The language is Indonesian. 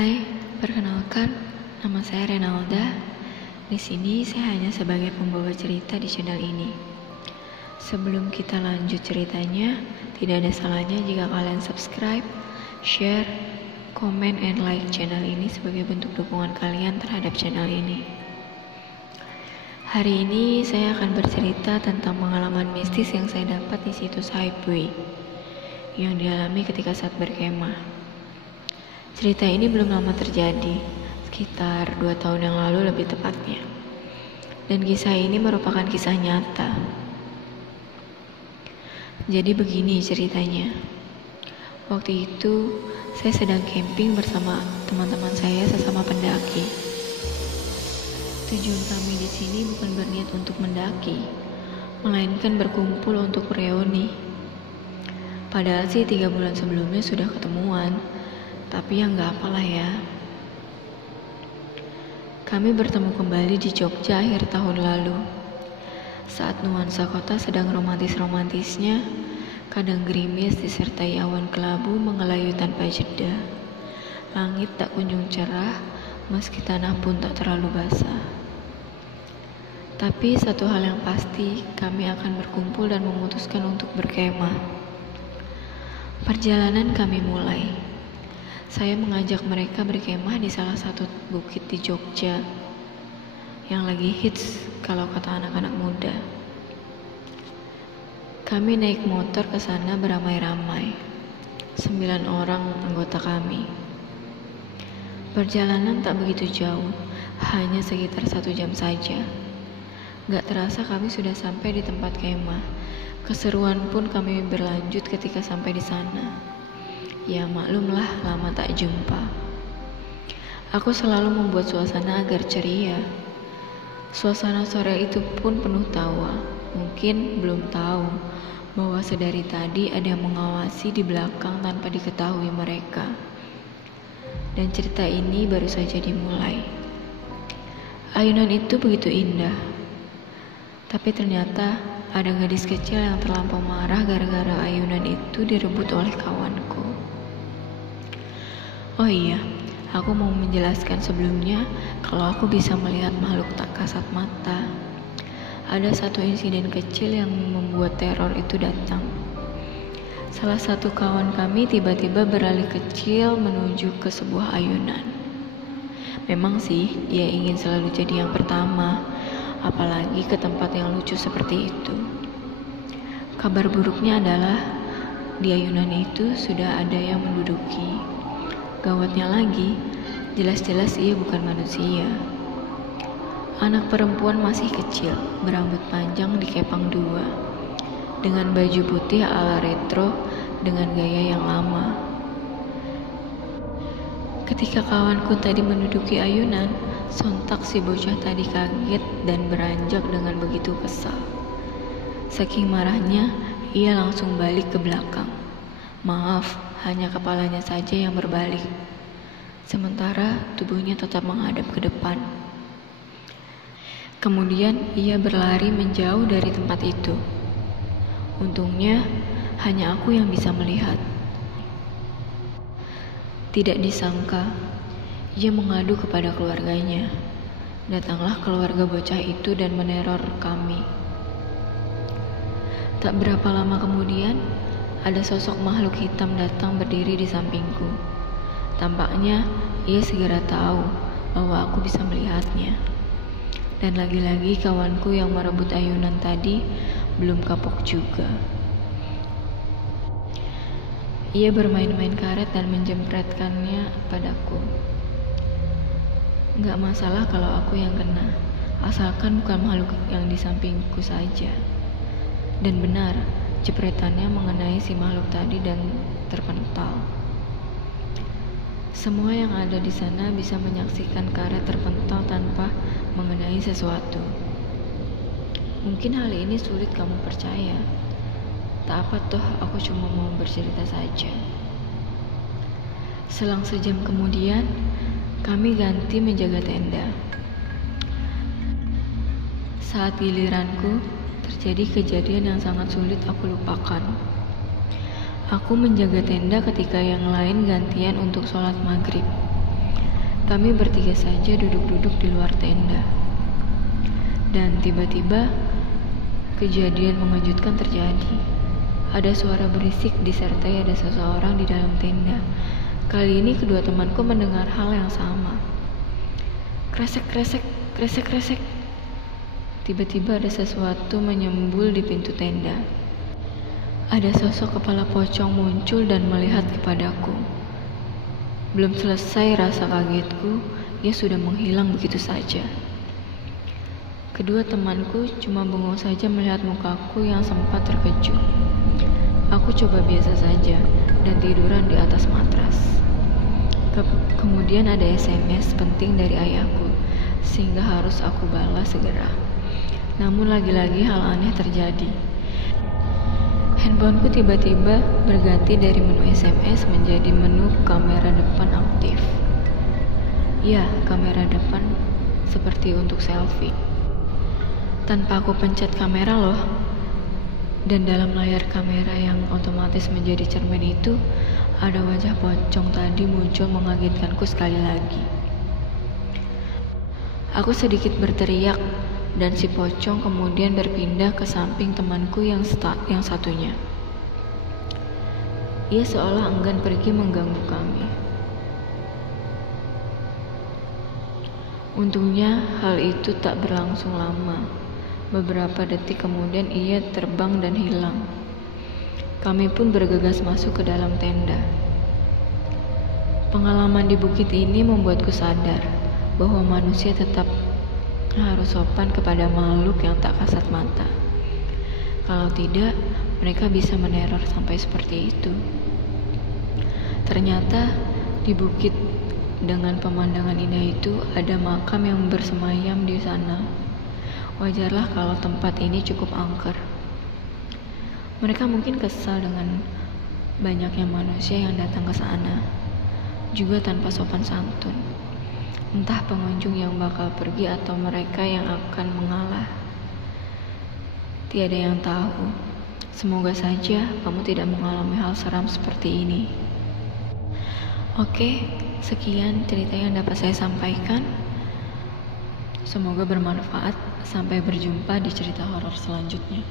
Hai, perkenalkan, nama saya Renalda. Di sini saya hanya sebagai pembawa cerita di channel ini. Sebelum kita lanjut ceritanya, tidak ada salahnya jika kalian subscribe, share, komen, and like channel ini sebagai bentuk dukungan kalian terhadap channel ini. Hari ini saya akan bercerita tentang pengalaman mistis yang saya dapat di situs Hypeway yang dialami ketika saat berkemah. Cerita ini belum lama terjadi, sekitar 2 tahun yang lalu lebih tepatnya. Dan kisah ini merupakan kisah nyata. Jadi begini ceritanya. Waktu itu saya sedang camping bersama teman-teman saya sesama pendaki. Tujuan kami di sini bukan berniat untuk mendaki, melainkan berkumpul untuk reuni. Padahal sih 3 bulan sebelumnya sudah ketemuan, tapi ya nggak apalah ya. Kami bertemu kembali di Jogja akhir tahun lalu. Saat nuansa kota sedang romantis-romantisnya, kadang gerimis disertai awan kelabu mengelayu tanpa jeda. Langit tak kunjung cerah, meski tanah pun tak terlalu basah. Tapi satu hal yang pasti, kami akan berkumpul dan memutuskan untuk berkemah. Perjalanan kami mulai. Saya mengajak mereka berkemah di salah satu bukit di Jogja yang lagi hits kalau kata anak-anak muda. Kami naik motor ke sana beramai-ramai, 9 orang anggota kami. Perjalanan tak begitu jauh, hanya sekitar 1 jam saja. Gak terasa kami sudah sampai di tempat kemah. Keseruan pun kami berlanjut ketika sampai di sana. Ya maklumlah, lama tak jumpa. Aku selalu membuat suasana agar ceria. Suasana sore itu pun penuh tawa. Mungkin belum tahu bahwa sedari tadi ada yang mengawasi di belakang tanpa diketahui mereka. Dan cerita ini baru saja dimulai. Ayunan itu begitu indah. Tapi ternyata ada gadis kecil yang terlampau marah gara-gara ayunan itu direbut oleh kawanku. Oh iya, aku mau menjelaskan sebelumnya kalau aku bisa melihat makhluk tak kasat mata. Ada satu insiden kecil yang membuat teror itu datang. Salah satu kawan kami tiba-tiba beralih kecil menuju ke sebuah ayunan. Memang sih, dia ingin selalu jadi yang pertama, apalagi ke tempat yang lucu seperti itu. Kabar buruknya adalah di ayunan itu sudah ada yang menduduki. Gawatnya lagi, jelas-jelas ia bukan manusia. Anak perempuan masih kecil, berambut panjang dikepang 2, dengan baju putih ala retro dengan gaya yang lama. Ketika kawanku tadi menduduki ayunan, sontak si bocah tadi kaget dan beranjak dengan begitu kesal. Saking marahnya, ia langsung balik ke belakang. Maaf, hanya kepalanya saja yang berbalik. Sementara tubuhnya tetap menghadap ke depan. Kemudian ia berlari menjauh dari tempat itu. Untungnya hanya aku yang bisa melihat. Tidak disangka, ia mengadu kepada keluarganya. Datanglah keluarga bocah itu dan meneror kami. Tak berapa lama kemudian, ada sosok makhluk hitam datang berdiri di sampingku. Tampaknya ia segera tahu bahwa aku bisa melihatnya. Dan lagi-lagi kawanku yang merebut ayunan tadi belum kapok juga. Ia bermain-main karet dan menjempretkannya padaku. Gak masalah kalau aku yang kena, asalkan bukan makhluk yang di sampingku saja. Dan benar, jepretannya mengenai si makhluk tadi dan terpental. Semua yang ada di sana bisa menyaksikan karet terpental tanpa mengenai sesuatu. Mungkin hal ini sulit kamu percaya. Tak apa toh, aku cuma mau bercerita saja. Selang sejam kemudian, kami ganti menjaga tenda. Saat giliranku, terjadi kejadian yang sangat sulit aku lupakan. Aku menjaga tenda ketika yang lain gantian untuk sholat maghrib. Kami bertiga saja duduk-duduk di luar tenda. Dan tiba-tiba kejadian mengejutkan terjadi. Ada suara berisik disertai ada seseorang di dalam tenda. Kali ini kedua temanku mendengar hal yang sama. Kresek, kresek, kresek, kresek. Tiba-tiba ada sesuatu menyembul di pintu tenda. Ada sosok kepala pocong muncul dan melihat kepadaku. Belum selesai rasa kagetku, ia sudah menghilang begitu saja. Kedua temanku cuma bengong saja melihat mukaku yang sempat terkejut. Aku coba biasa saja dan tiduran di atas matras. Kemudian ada SMS penting dari ayahku, sehingga harus aku balas segera. Namun lagi-lagi hal aneh terjadi. Handphoneku tiba-tiba berganti dari menu SMS menjadi menu kamera depan aktif. Ya, kamera depan seperti untuk selfie. Tanpa aku pencet kamera loh. Dan dalam layar kamera yang otomatis menjadi cermin itu, ada wajah pocong tadi muncul mengagetkanku sekali lagi. Aku sedikit berteriak dan si pocong kemudian berpindah ke samping temanku yang satunya. Ia seolah enggan pergi mengganggu kami. Untungnya hal itu tak berlangsung lama. Beberapa detik kemudian ia terbang dan hilang. Kami pun bergegas masuk ke dalam tenda. Pengalaman di bukit ini membuatku sadar bahwa manusia tetap harus sopan kepada makhluk yang tak kasat mata. Kalau tidak, mereka bisa meneror sampai seperti itu. Ternyata di bukit dengan pemandangan indah itu ada makam yang bersemayam di sana. Wajarlah kalau tempat ini cukup angker. Mereka mungkin kesal dengan banyaknya manusia yang datang ke sana, juga tanpa sopan santun. Entah pengunjung yang bakal pergi atau mereka yang akan mengalah. Tiada yang tahu. Semoga saja kamu tidak mengalami hal seram seperti ini. Oke, sekian cerita yang dapat saya sampaikan. Semoga bermanfaat. Sampai berjumpa di cerita horor selanjutnya.